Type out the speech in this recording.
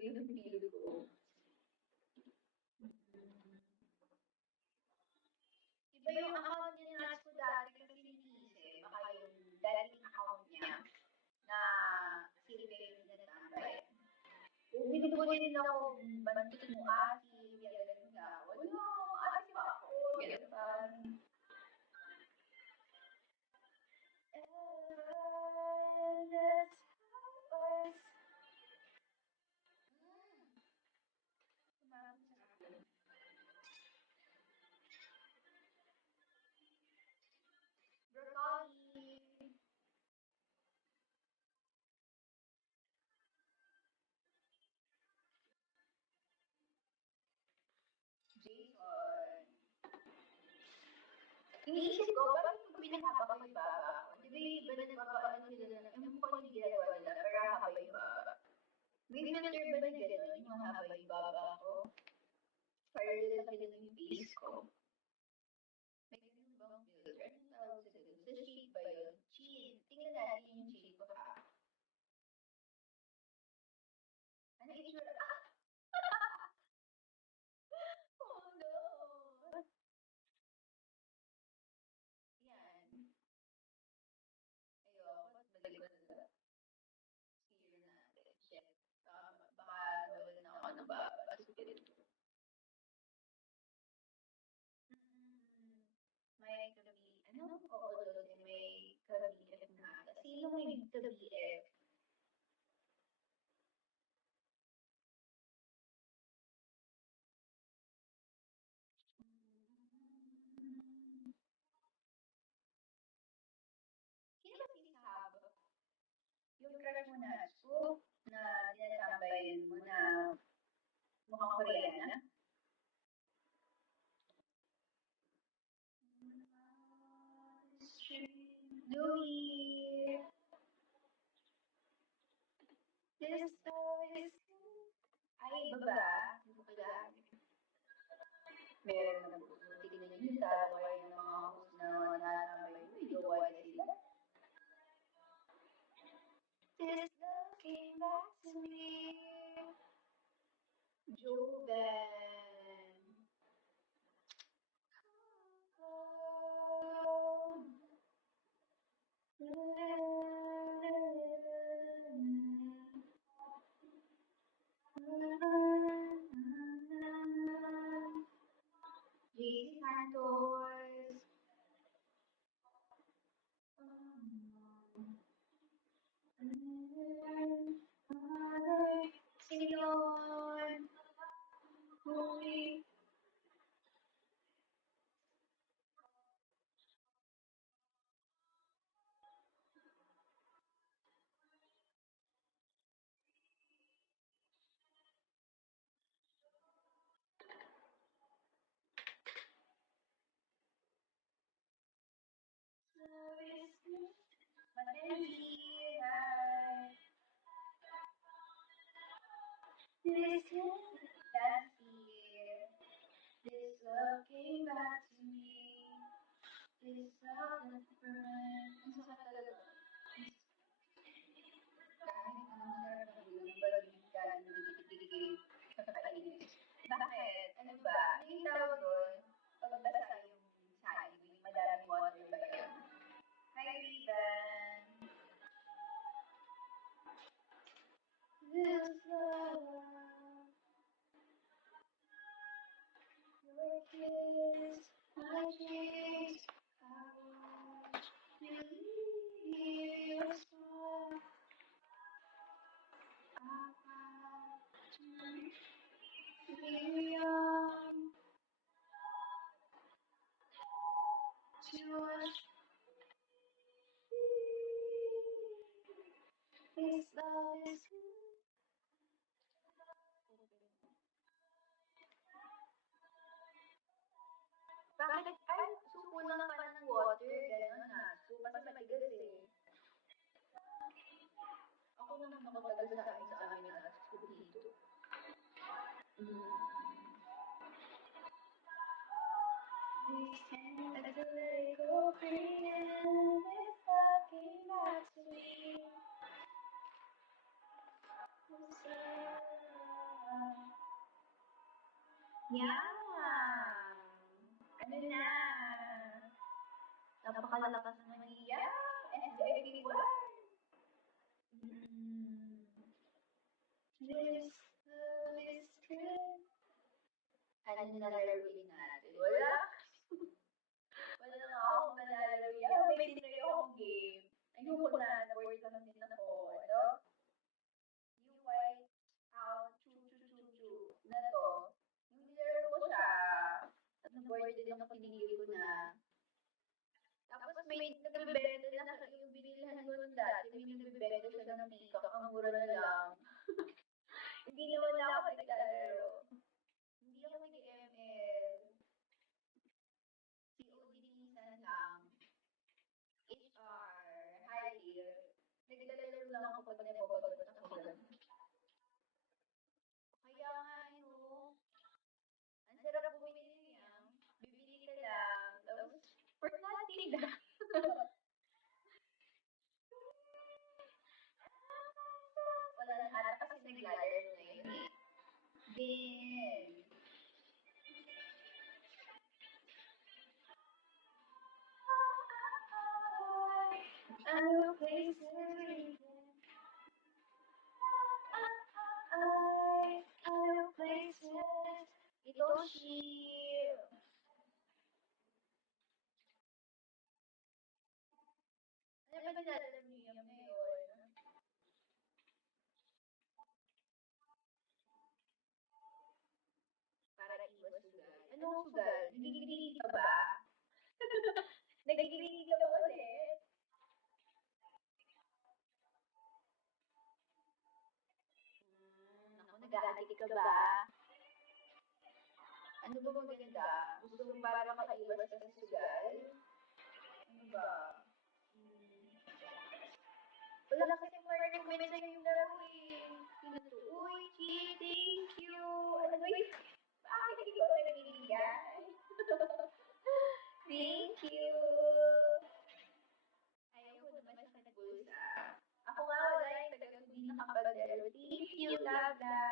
yun ang feel ko. Iba yung account ni Nats ko dati kasi hindi eh. Baka yung dating account niya na silbi yung natambay. Kung binubunin ako, bandit mo ati, ganun nga. Wala, ati pa ako. Ganun pa. Broccoli. Jason. Iniisip ko, bakit ko pinahaba ko yung baba ko? Di ba yung iba na nagpapaano sila na, yung ko hindi ginagawa nila, pero haba yung baba. May na-turban na gano'n, yung haba yung baba ko. Para lalaki na yung face ko. May ganun bang filter? Anong tawag sa ganun? Sa shade ba yun? Chin. Tingnan natin yung shade ko ha. Ano yung itsura? Oh no! Yan. Ayoko. Balik ko na serum natin. Shit. Baka nawalan na ako ng baba. May kabi. Ano? Oo, doon. May kabi na. Sino may kabi eh? Sino ba si Sab? Yung crush mo na Scoop na tinatambayan mo na mukhang Koreana? Louie! This is... Ay, baba. Meron na tignan nyo, talo kayo ng mga host na natambay mo. Jowa na sila. This looking back to me. Joven. JC Santos. Sinion. Movie. Mackenzie, hi. This This love came back to me. This love is burning. Ang sakit talaga. Kahit anong sarap ng balikan, dikit-dikit, kakainis. Bakit? Ano ba? Ano yung tawag doon? Pagbasa yung saing, yung madaming water ba yun? Hi, Rivan. This love, your kiss, my cheeks, I want you leave your spot. I want to be young, to us. This love is bakit? Ay, sukulang ka ng water, gano'n ha. So, kasi matigas eh. Ako naman nakatagal sa amin na school dito. This can't let it go free and it's talking back to me. Yan. Ano na? Napakalakas naman niya. SJP1. Ano na laruin natin? Wala. Wala na akong malalaro yan. May tinry akong game. Ayoko na. Na-board lang din ako. Ano? You white out. Chu. Na to. Yung nilaro ko siya. At na-board din ako. Tinigil ko na. Tapos may nagbebenta na yung bilihan ko nun dati. May nagbebenta siya ng peacock. Ang mura na lang. Hindi naman na ako naglalaro. Hindi ako nag-ML. COD minsan lang. HR. High-tier. Naglalaro lang ako pag nabobot ako lang. Kaya nga, ang sarap bumili niya. Bibili ka lang. Tapos, for nothing lang. Wala na ata kasi naglalaro na yun eh. Then, ano places? Ano places? Itoshi. Ano ba nalalam niyo ngayon? Para iwas sugal. Anong sugal? Nagigilid ka ba? Nagigilid ka ba ulit? Naku, nag-a-addict ka ba? Ano ba maganda? Gusto mo para makaiwas ka sa sugal? Ano ba? Wala kasi ma-recommend sa'yo yung laro eh. Uy, Chi, thank you. Ano ba yun? Bakit hindi ko nabibigyan? Thank you. Ayaw ko naman sa bulsa. Ako nga wala yung talagang hindi nakapaglaro. Thank you, love, love.